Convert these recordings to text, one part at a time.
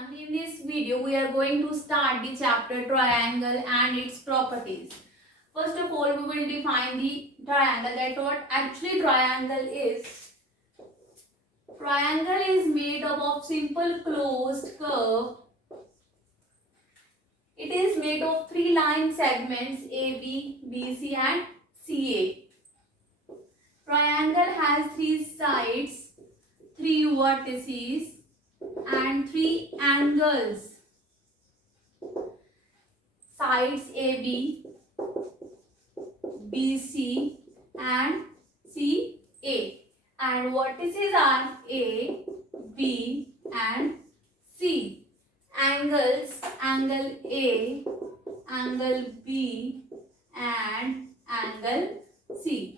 everyone, in this video we are going to start the chapter triangle and its properties. First of all, we will define the triangle, that what actually triangle is. Triangle is made up of simple closed curve. It is made of three line segments AB, BC and CA. Triangle has three sides, three vertices and three angles. Sides AB, BC and CA, and vertices are A, B and C. Angles, angle A, angle B and angle C.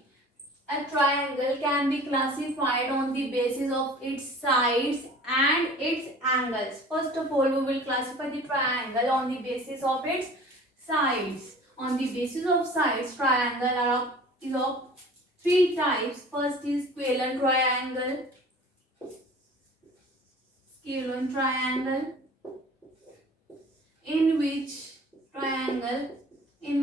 A triangle can be classified on the basis of its sides and its angles. First of all, we will classify the triangle on the basis of its sides. On the basis of sides, triangle is of three types. First is Squalene triangle, in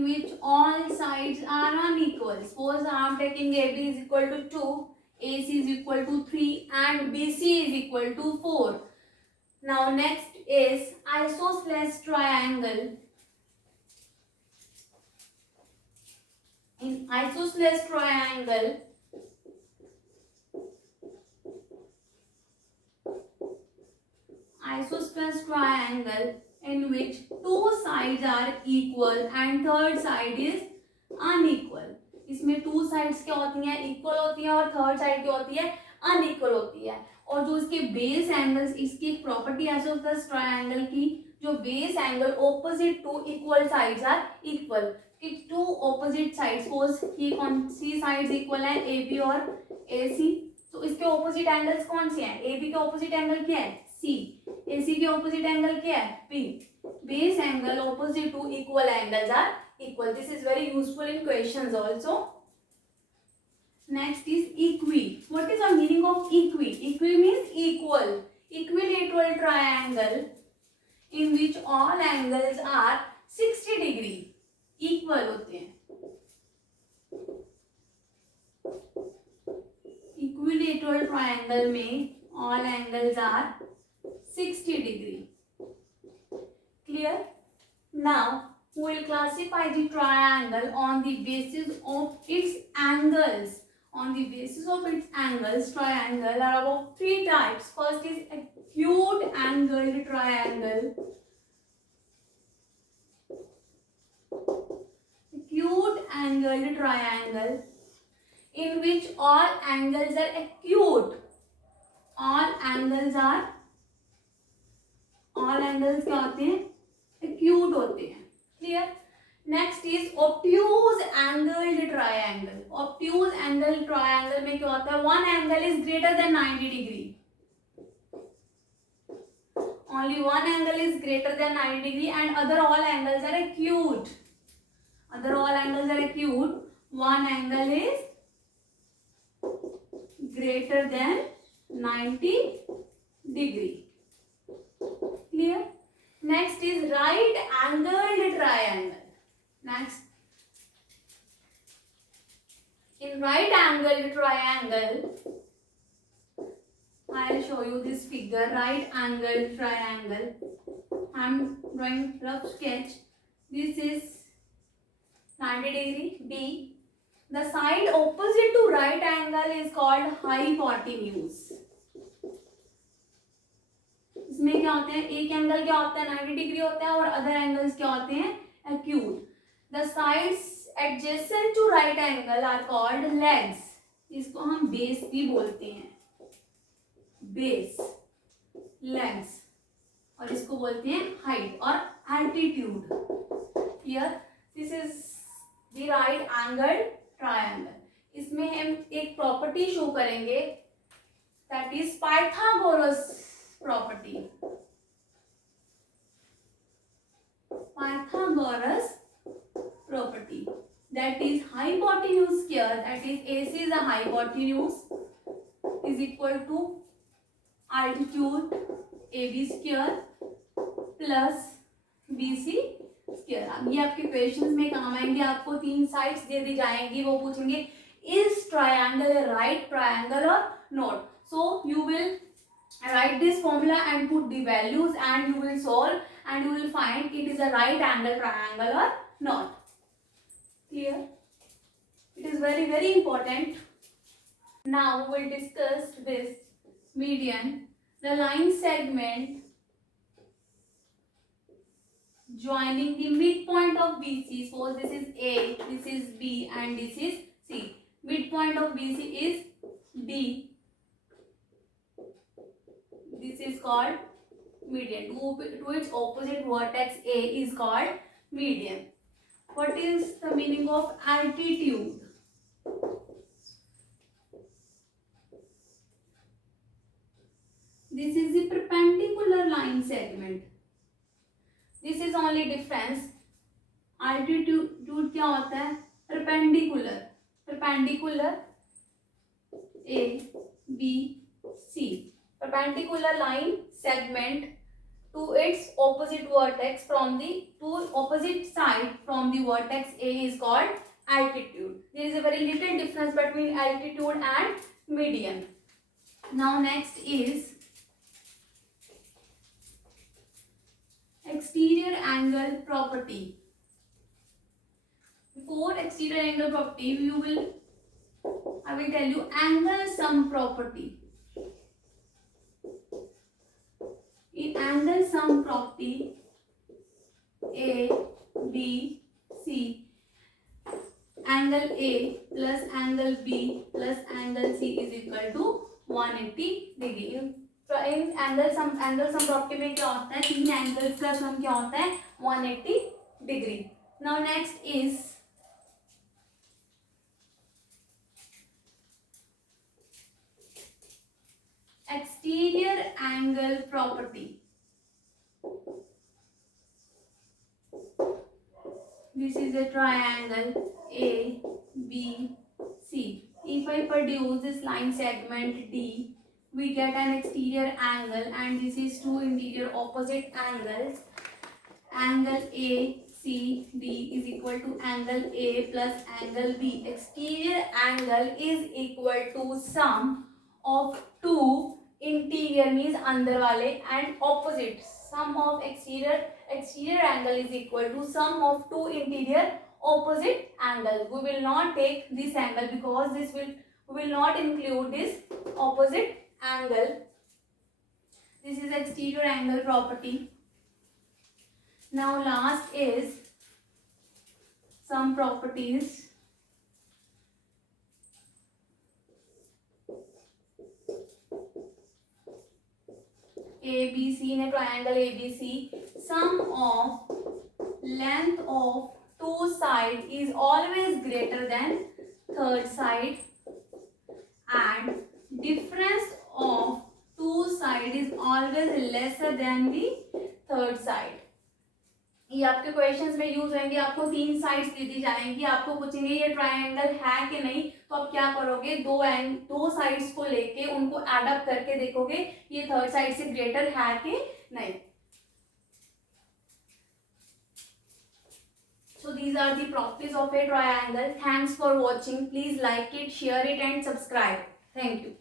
which all sides are unequal. Suppose I am taking AB is equal to 2, AC is equal to 3 and BC is equal to 4. Now next is isosceles triangle. In isosceles triangle, in which two sides are equal and third side is unequal. इसमें two sides क्या होती हैं, equal होती हैं, और third side क्या होती है, unequal होती है. और जो इसके बेस एंगल्स, इसकी एक प्रॉपर्टी आइसोसेलेस ट्रायंगल की, जो base angle opposite to equal sides are equal. कि टू ऑपोजिट साइड्स, सपोज ये कौन सी साइड्स इक्वल है, ए बी और ए सी, तो इसके ऑपोजिट एंगल्स कौन से हैं, ए बी के ऑपोजिट एंगल क्या है, सी, ए सी के ऑपोजिट एंगल क्या है, B. Base angle opposite to equal angles are equal. This is very useful in questions also. Next is equi. What is the meaning of equi? Equi means equal. Equilateral triangle in which all angles are 60 degree. Equal होते हैं. Equilateral triangle में all angles are 60 degree. Clear? Now we will classify the triangle on the basis of its angles. On the basis of its angles, triangle are about three types. First is acute angled triangle. Acute angled triangle in which all angles are acute. All angles क्या होते हैं, acute होते हैं. Clear? Next is obtuse angled triangle. Obtuse angled triangle में क्या होता है, one angle is greater than 90 degree. Only one angle is greater than 90 degree and other all angles are acute. Other all angles are acute. One angle is greater than 90 degree. Clear? Next is right angled triangle. Next, in right angled triangle, I'll show you this figure. Right angled triangle. I'm drawing rough sketch. This is 90 degree B. The side opposite to right angle is called hypotenuse. इसमें क्या होते हैं, एक angle क्या होता है, 90 degree होता है, और अदर एंगल्स क्या होते हैं, acute. The sides adjacent to right angle are called legs. इसको हम बेस भी बोलते हैं, बेस, लेग्स, और इसको बोलते हैं हाइट और altitude. Here this is the right angle triangle. इसमें हम एक प्रॉपर्टी शो करेंगे, that is Pythagoras property. Pythagoras property, that is hypotenuse square, that is AC is a hypotenuse, is equal to altitude AB square plus BC square. अब ये आपके questions में काम आएंगे, आपको 3 साइड्स दे दी जाएंगी, वो पूछेंगे is triangle a right triangle और not. So you will write this formula and put the values and you will solve and you will find it is a right angle triangle or not. Clear? It is very important. Now we will discuss this median, the line segment joining the midpoint of BC. So this is A, this is B and this is C. Midpoint of BC is D. This is called median. To its opposite vertex A is called median. What is the meaning of altitude? This is the perpendicular line segment. This is only difference. Altitude क्या होता है? Perpendicular. Perpendicular A, B, C. Perpendicular line segment to its opposite vertex from the opposite side from the vertex A is called altitude. There is a very little difference between altitude and median. Now next is exterior angle property. Before exterior angle property, I will tell you angle sum property. In angle sum property, A, B, C, angle A plus angle B plus angle C is equal to 180 degree. In angle sum property में क्या होता है? 3 angles का sum क्या होता है? 180 degree. Now next is exterior angle property. This is a triangle A, B, C. If I produce this line segment D, we get an exterior angle and this is two interior opposite angles. Angle A, C, D is equal to angle A plus angle B. Exterior angle is equal to sum of two interior means अंदर वाले and opposite. Sum of exterior angle is equal to sum of two interior opposite angles. We will not take this angle because we will not include this opposite angle. This is exterior angle property. Now last is some properties. ABC in a triangle ABC, sum of length of two sides is always greater than third side and difference of two sides is always lesser than the third side. ये आपके questions में use होंगे. आपको 3 sides दे दी जाएंगी, आपको पूछेंगे ये triangle है कि नहीं, तो आप क्या करोगे? दो साइड्स को लेके उनको एड अप करके देखोगे ये थर्ड साइड से ग्रेटर है कि नहीं. So these are the properties of a triangle. Thanks for watching. Please like it, share it and subscribe. Thank you.